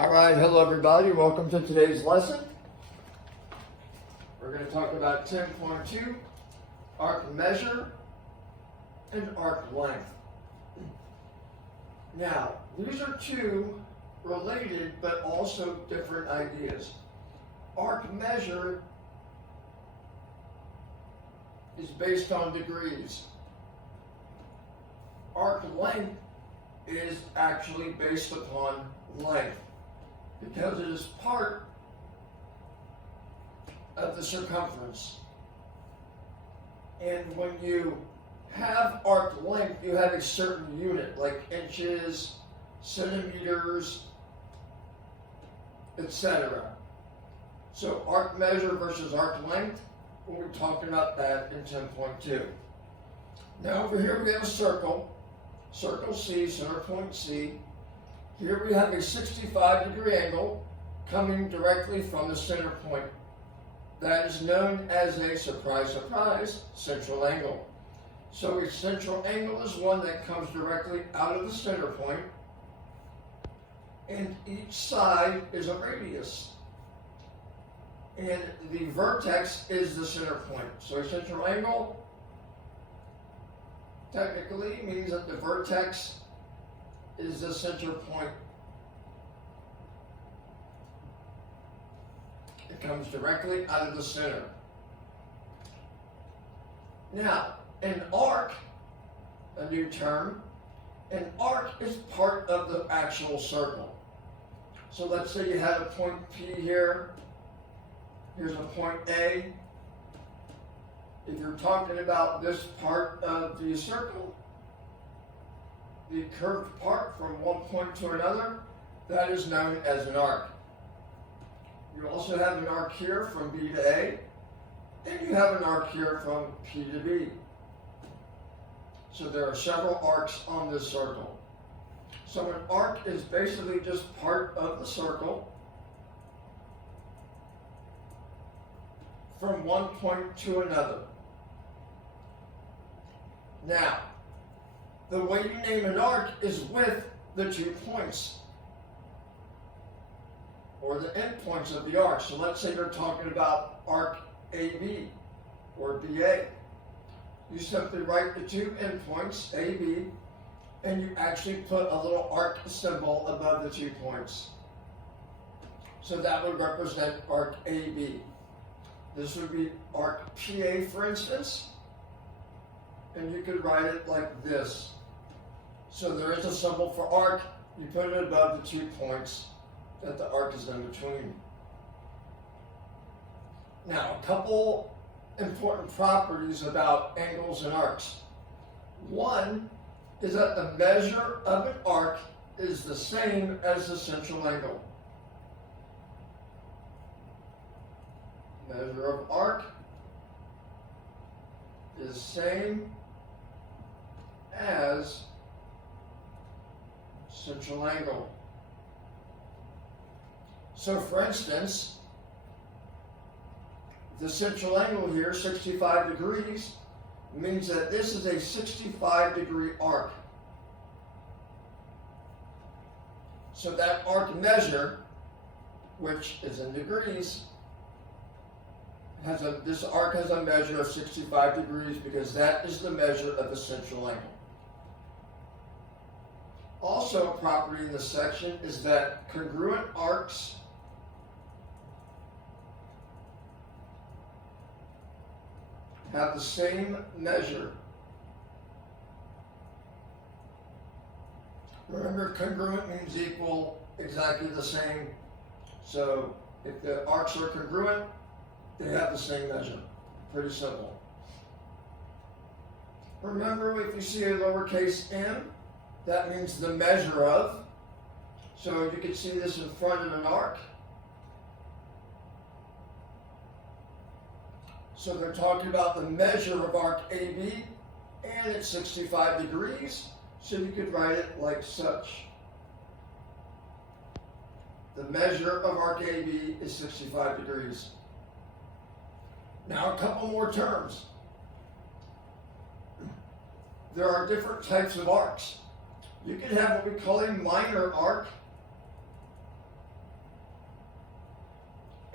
All right, hello everybody. Welcome to today's lesson. We're going to talk about 10.2, arc measure and arc length. Now, these are two related but also different ideas. Arc measure is based on degrees. Arc length is actually based upon length, because it is part of the circumference. And when you have arc length, you have a certain unit, like inches, centimeters, etc. So arc measure versus arc length, we'll be talking about that in 10.2. Now over here we have a circle C, center point C. Here we have a 65-degree angle coming directly from the center point. That is known as a, surprise, surprise, central angle. So a central angle is one that comes directly out of the center point, and each side is a radius. And the vertex is the center point. So a central angle technically means that the vertex is the center point. It comes directly out of the center. Now, an arc, a new term, an arc is part of the actual circle. So let's say you have a point P here. Here's a point A. If you're talking about this part of the circle, the curved part from one point to another, that is known as an arc. You also have an arc here from B to A, and you have an arc here from P to B. So there are several arcs on this circle. So an arc is basically just part of the circle from one point to another. Now, the way you name an arc is with the 2 points, or the endpoints of the arc. So let's say you're talking about arc AB or BA. You simply write the 2 endpoints, AB, and you actually put a little arc symbol above the 2 points. So that would represent arc AB. This would be arc PA, for instance, and you could write it like this. So there is a symbol for arc, you put it above the 2 points that the arc is in between. Now, a couple important properties about angles and arcs. One is that the measure of an arc is the same as the central angle. Measure of arc is same as central angle. So for instance, the central angle here, 65 degrees, means that this is a 65-degree arc. So that arc measure, which is in degrees, this arc has a measure of 65 degrees because that is the measure of the central angle. Also, a property in this section is that congruent arcs have the same measure. Remember, congruent means equal, exactly the same. So if the arcs are congruent, they have the same measure. Pretty simple. Remember, if you see a lowercase m, that means the measure of. So you can see this in front of an arc. So they're talking about the measure of arc AB, and it's 65 degrees, so you could write it like such. The measure of arc AB is 65 degrees. Now a couple more terms. There are different types of arcs. You can have what we call a minor arc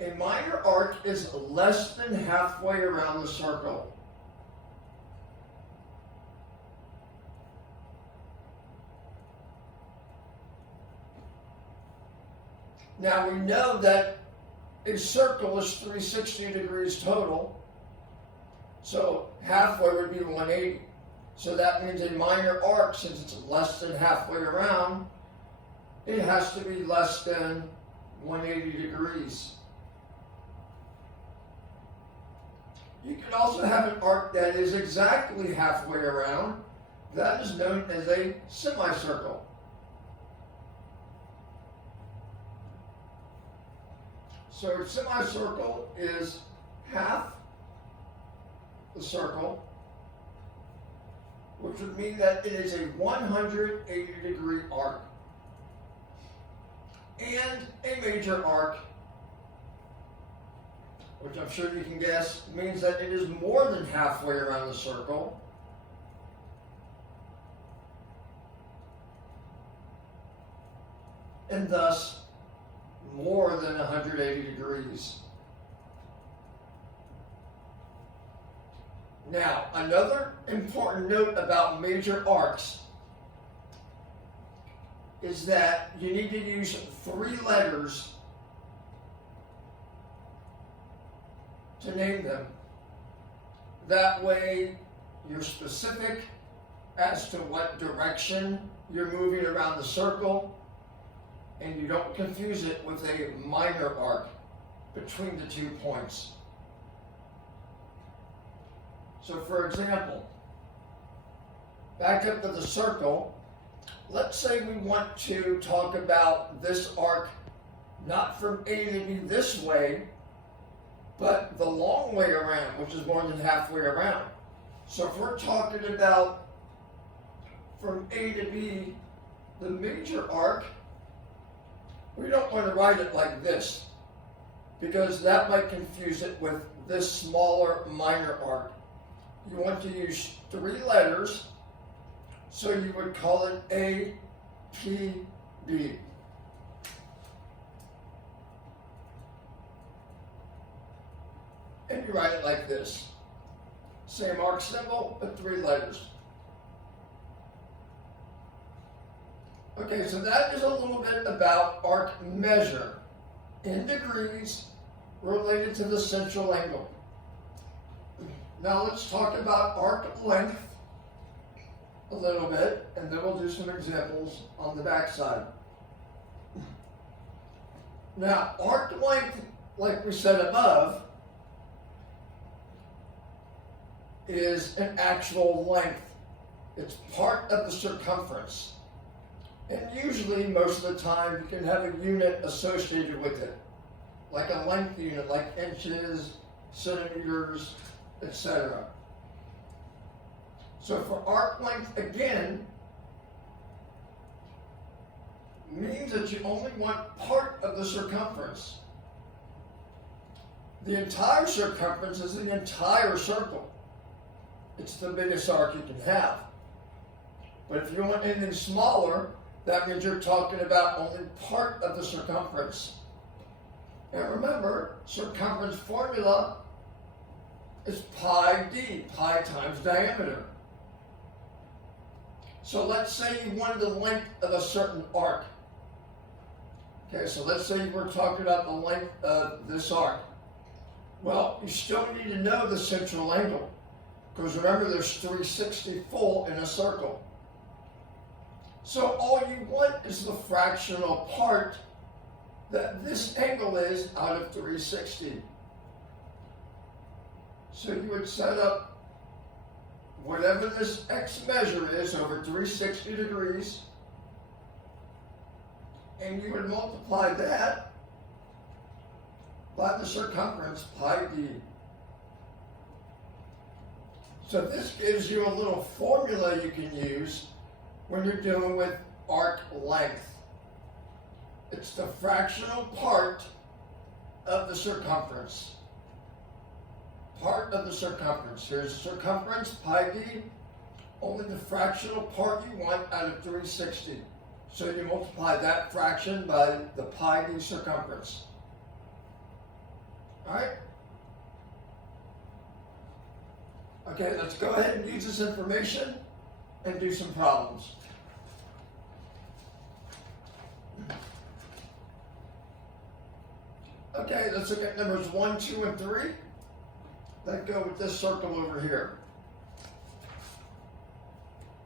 A minor arc is less than halfway around the circle. Now we know that a circle is 360 degrees total, so halfway would be 180. So that means a minor arc, since it's less than halfway around, it has to be less than 180 degrees. You can also have an arc that is exactly halfway around. That is known as a semicircle. So a semicircle is half the circle, which would mean that it is a 180-degree arc. And a major arc, which I'm sure you can guess, means that it is more than halfway around the circle. And thus, more than 180 degrees. Now, another important note about major arcs is that you need to use 3 letters to name them. That way, you're specific as to what direction you're moving around the circle, and you don't confuse it with a minor arc between the 2 points. So for example, back up to the circle, let's say we want to talk about this arc not from A to B this way, but the long way around, which is more than halfway around. So if we're talking about from A to B, the major arc, we don't want to write it like this, because that might confuse it with this smaller minor arc. You want to use 3 letters, so you would call it A, P, B. And you write it like this. Same arc symbol, but 3 letters. Okay, so that is a little bit about arc measure in degrees related to the central angle. Now let's talk about arc length a little bit, and then we'll do some examples on the back side. Now, arc length, like we said above, is an actual length. It's part of the circumference. And usually, most of the time, you can have a unit associated with it, like a length unit, like inches, centimeters, etc. So for arc length, again, means that you only want part of the circumference. The entire circumference is the entire circle. It's the biggest arc you can have. But if you want anything smaller, that means you're talking about only part of the circumference. And remember, circumference formula is pi d, pi times diameter. So let's say you wanted the length of a certain arc. Okay, so let's say we're talking about the length of this arc. Well, you still need to know the central angle, because remember there's 360 full in a circle. So all you want is the fractional part that this angle is out of 360. So you would set up whatever this x measure is over 360 degrees, and you would multiply that by the circumference, pi d. So this gives you a little formula you can use when you're dealing with arc length. It's the fractional part of the circumference. Part of the circumference. Here's the circumference, pi d, only the fractional part you want out of 360. So you multiply that fraction by the pi d circumference. Alright? Okay, let's go ahead and use this information and do some problems. Okay, let's look at numbers 1, 2, and 3 that go with this circle over here.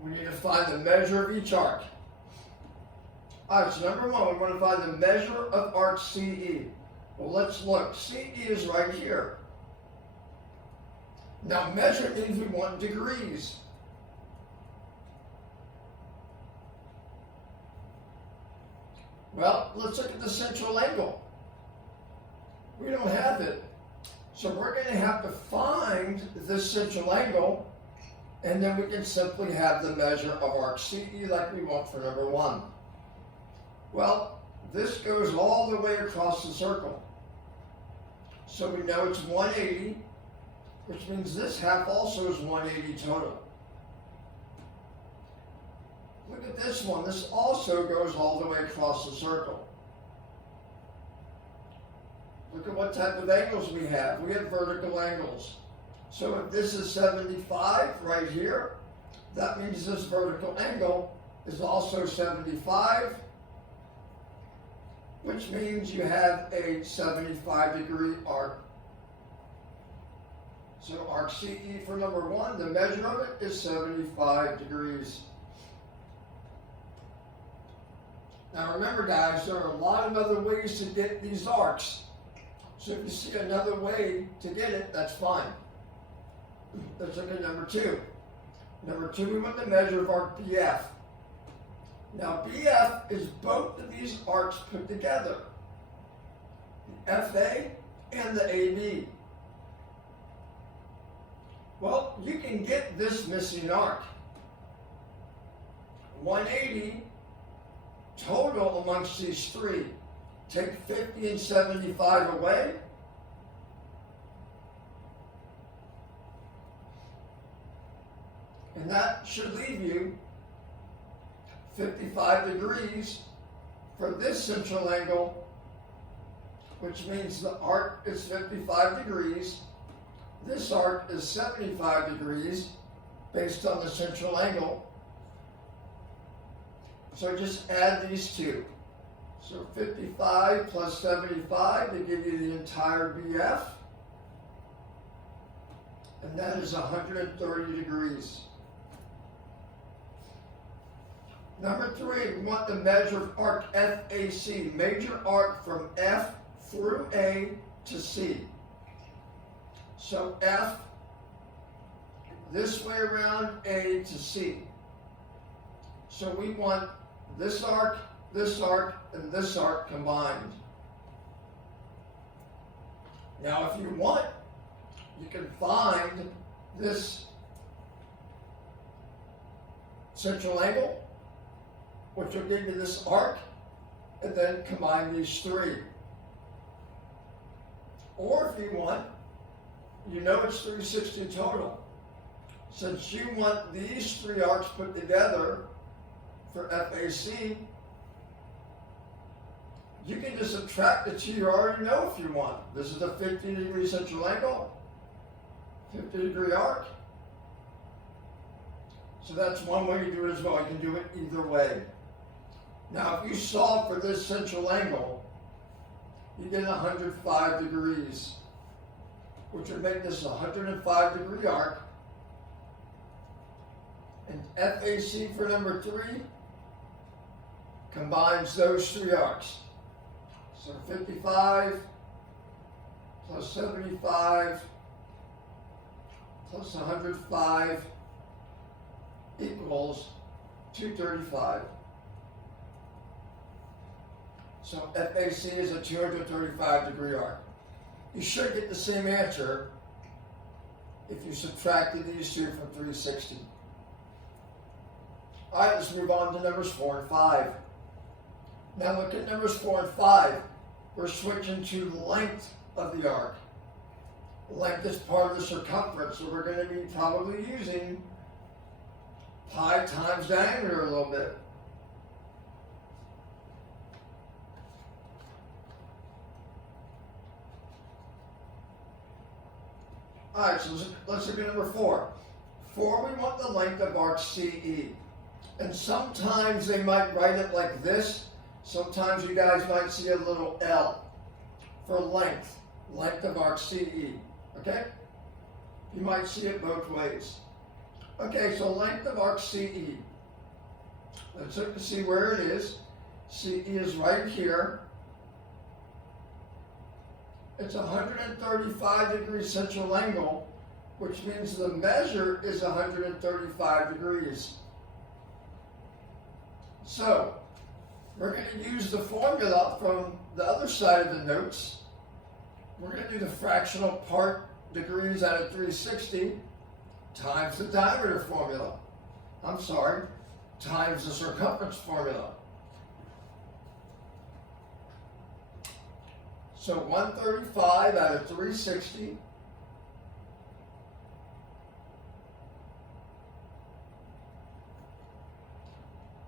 We need to find the measure of each arc. Alright, so number 1, we want to find the measure of arc CE. Well, let's look. CE is right here. Now, measure means we want degrees. Well, let's look at the central angle. We don't have it. So we're going to have to find this central angle, and then we can simply have the measure of arc CE like we want for number 1. Well, this goes all the way across the circle. So we know it's 180, which means this half also is 180 total. Look at this one. This also goes all the way across the circle. Look at what type of angles we have. We have vertical angles. So if this is 75 right here, that means this vertical angle is also 75, which means you have a 75-degree arc. So arc CE for number 1, the measure of it is 75 degrees. Now remember, guys, there are a lot of other ways to get these arcs. So if you see another way to get it, that's fine. Let's look at number 2. Number 2, we want the measure of arc BF. Now BF is both of these arcs put together. The FA and the AB. Well, you can get this missing arc. 180 total amongst these 3. Take 50 and 75 away. And that should leave you 55 degrees for this central angle, which means the arc is 55 degrees. This arc is 75 degrees based on the central angle. So just add these two. So 55 plus 75 to give you the entire BF. And that is 130 degrees. Number 3, we want the measure of arc FAC, major arc from F through A to C. So F, this way around, A to C. So we want this arc, and this arc combined. Now if you want, you can find this central angle, which will give you this arc, and then combine these 3. Or if you want, you know it's 360 total. Since you want these 3 arcs put together for FAC, you can just subtract the 2 you already know if you want. This is a 50-degree central angle, 50-degree arc. So that's one way to do it as well. You can do it either way. Now, if you solve for this central angle, you get 105 degrees, which would make this a 105-degree arc. And FAC for number 3 combines those 3 arcs. So 55 plus 75 plus 105 equals 235. So FAC is a 235-degree arc. You should get the same answer if you subtracted these 2 from 360. All right, let's move on to numbers 4 and 5. Now look at numbers 4 and 5. We're switching to length of the arc. Length is part of the circumference, so we're going to be probably using pi times diameter a little bit. Alright, so let's look at number 4. 4, we want the length of arc CE. And sometimes they might write it like this. Sometimes you guys might see a little L for length of arc CE. Okay? You might see it both ways. Okay, so length of arc CE. Let's look to see where it is. CE is right here. It's 135 degree central angle, which means the measure is 135 degrees. So, we're going to use the formula from the other side of the notes. We're going to do the fractional part degrees out of 360 times the diameter formula. Times the circumference formula. So 135 out of 360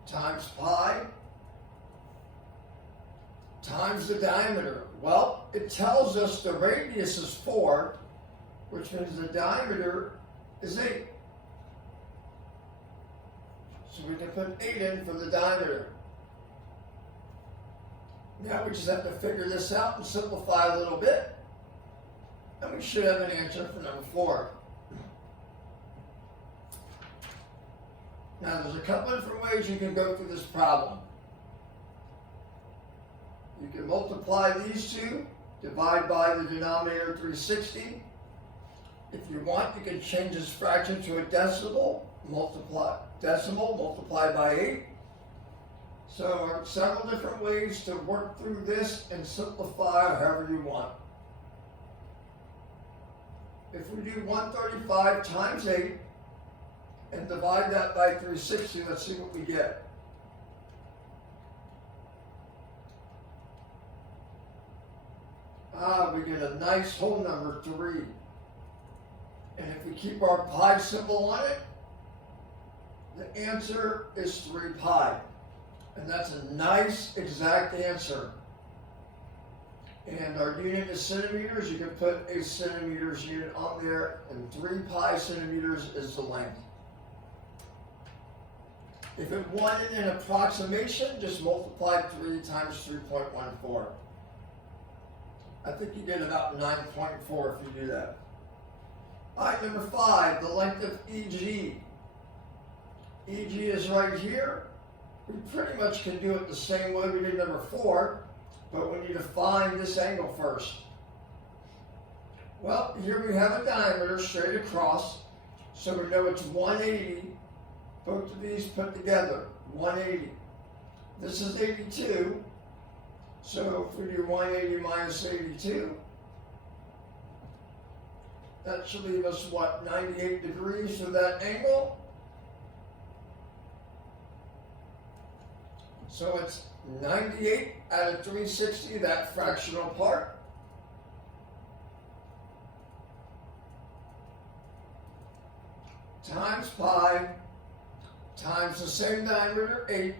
times pi times the diameter. Well, it tells us the radius is 4, which means the diameter is 8. So we can put 8 in for the diameter. Now we just have to figure this out and simplify a little bit, and we should have an answer for number 4. Now there's a couple of different ways you can go through this problem. You can multiply these two, divide by the denominator 360. If you want, you can change this fraction to a decimal, multiply by 8. So there are several different ways to work through this and simplify however you want. If we do 135 times 8 and divide that by 360, let's see what we get. We get a nice whole number, 3. And if we keep our pi symbol on it, the answer is 3 pi. And that's a nice exact answer. And our unit is centimeters. You can put a centimeters unit on there, and 3 pi centimeters is the length. If it wanted an approximation, just multiply 3 times 3.14. I think you get about 9.4 if you do that. Alright, number 5, the length of EG. EG is right here. We pretty much can do it the same way we did number 4, but we need to find this angle first. Well, here we have a diameter straight across, so we know it's 180. Both of these put together, 180. This is 82, so if we do 180 minus 82, that should leave us, what, 98 degrees for that angle? So it's 98 out of 360, that fractional part. Times pi, times the same diameter, 8.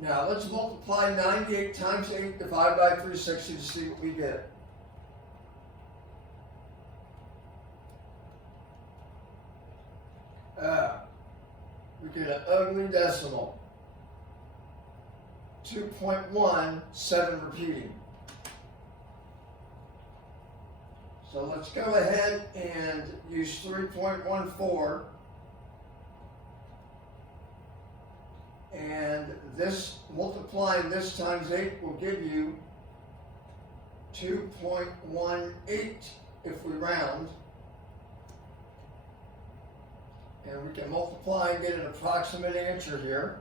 Now let's multiply 98 times 8, divide by 360 to see what we get. We get an ugly decimal. 2.17 repeating. So let's go ahead and use 3.14. And this, multiplying this times 8 will give you 2.18 if we round. And we can multiply and get an approximate answer here.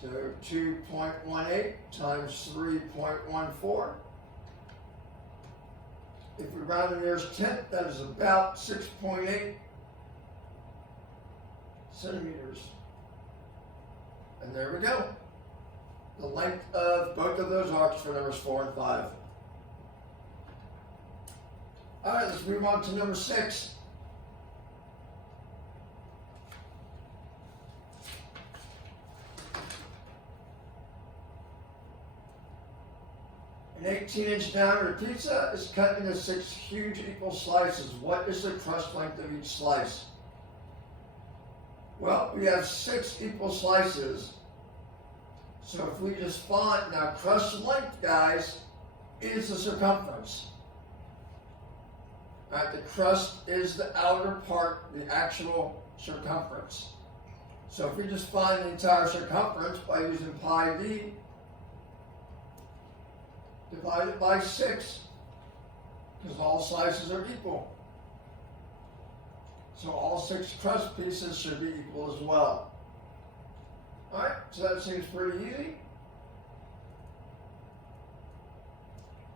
So 2.18 times 3.14. If we round the nearest tenth, that is about 6.8 centimeters. And there we go. The length of both of those arcs for numbers 4 and 5. All right, let's move on to number 6. An 18-inch diameter pizza is cut into 6 huge equal slices. What is the crust length of each slice? Well, we have 6 equal slices. So if we just find, now crust length, guys, is the circumference. All right, the crust is the outer part, the actual circumference. So if we just find the entire circumference by using pi d, divided by 6, because all slices are equal. So all 6 crust pieces should be equal as well. Alright, so that seems pretty easy.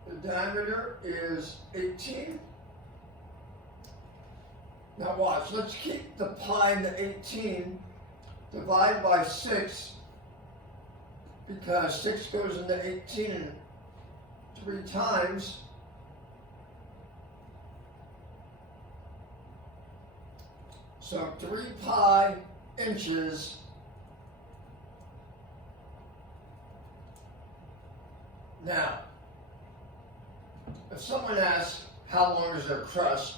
The diameter is 18. Now watch, let's keep the pi in the 18, divide by 6, because 6 goes into 18 3 times. So 3 pi inches now. If someone asks how long is their crust,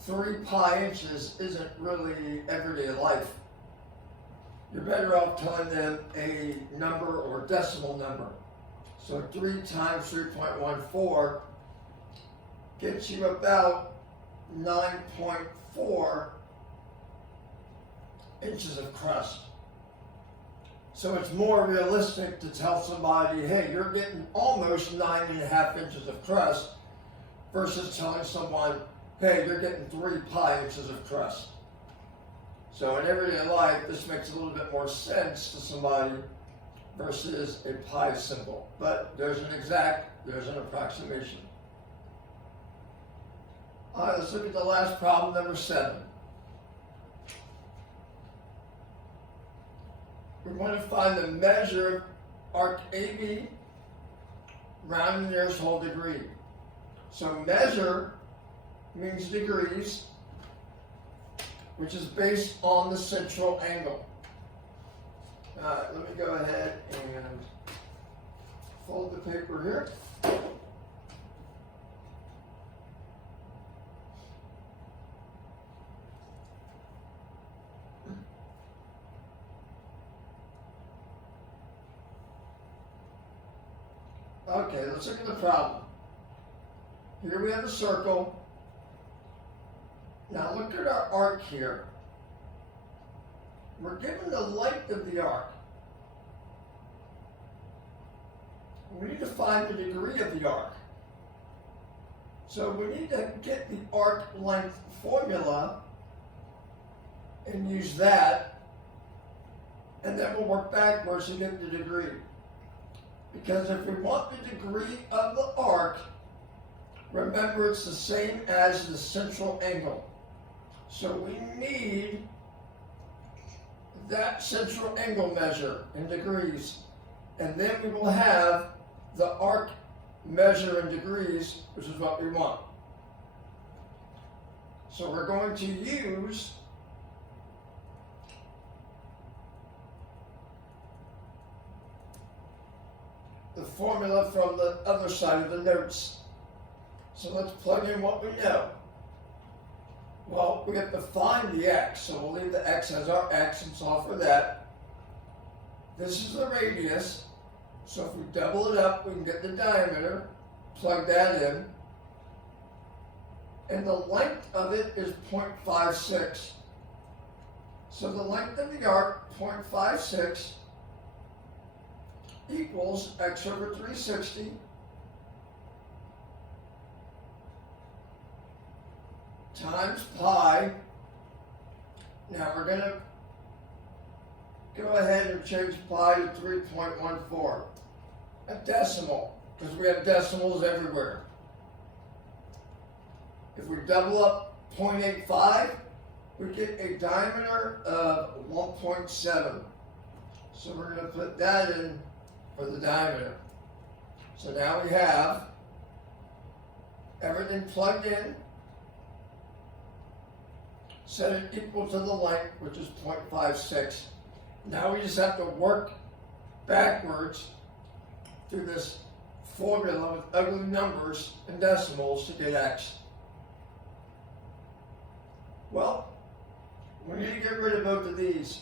3 pi inches isn't really everyday life. You're better off telling them a number or decimal number. So 3 times 3.14 gets you about 9.4 inches of crust. So it's more realistic to tell somebody, hey, you're getting almost 9.5 inches of crust, versus telling someone, hey, you're getting 3 pi inches of crust. So in everyday life, this makes a little bit more sense to somebody versus a pi symbol. But there's an exact, there's an approximation. All right, let's look at the last problem, number 7. We're going to find the measure of arc AB round the nearest whole degree. So measure means degrees, which is based on the central angle. Alright, let me go ahead and fold the paper here. Okay, let's look at the problem. Here we have a circle. Now look at our arc here. We're given the length of the arc. We need to find the degree of the arc. So we need to get the arc length formula and use that, and then we'll work backwards to get the degree. Because if we want the degree of the arc, remember it's the same as the central angle. So we need that central angle measure in degrees. And then we will have the arc measure in degrees, which is what we want. So we're going to use the formula from the other side of the notes. So let's plug in what we know. Well, we have to find the x, so we'll leave the x as our x and solve for that. This is the radius, so if we double it up, we can get the diameter, plug that in, and the length of it is 0.56. So the length of the arc, 0.56, equals x over 360 times pi. Now we're going to go ahead and change pi to 3.14, a decimal, because we have decimals everywhere. If we double up 0.85, we get a diameter of 1.7. So we're going to put that in for the diameter. So now we have everything plugged in, set it equal to the length, which is 0.56. Now we just have to work backwards through this formula with ugly numbers and decimals to get x? Well, we need to get rid of both of these.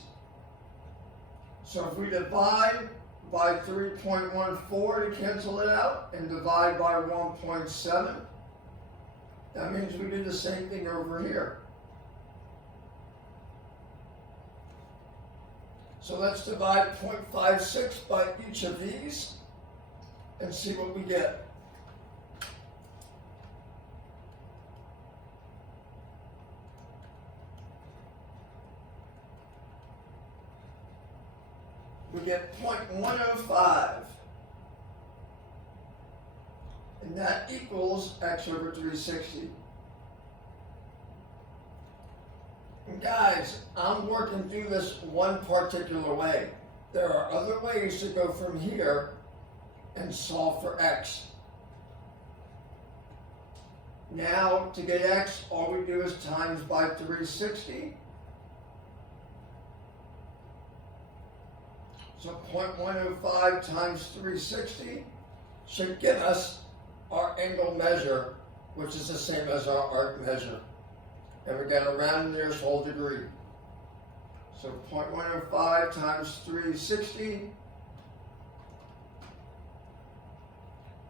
So if we divide by 3.14 to cancel it out and divide by 1.7, that means we do the same thing over here. So let's divide 0.56 by each of these and see what we get. We get 0.105, and that equals x over 360. And guys, I'm working through this one particular way. There are other ways to go from here and solve for x. Now, to get x, all we do is times by 360. So 0.105 times 360 should give us our angle measure, which is the same as our arc measure. And we're going to round the nearest whole degree. So 0.105 times 360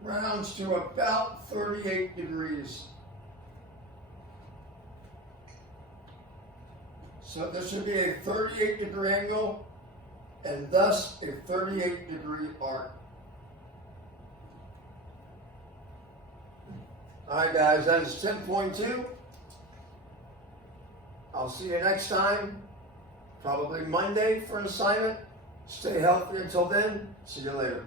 rounds to about 38 degrees. So this would be a 38-degree angle, and thus a 38-degree arc. Alright guys, that is 10.2. I'll see you next time, probably Monday for an assignment. Stay healthy until then. See you later.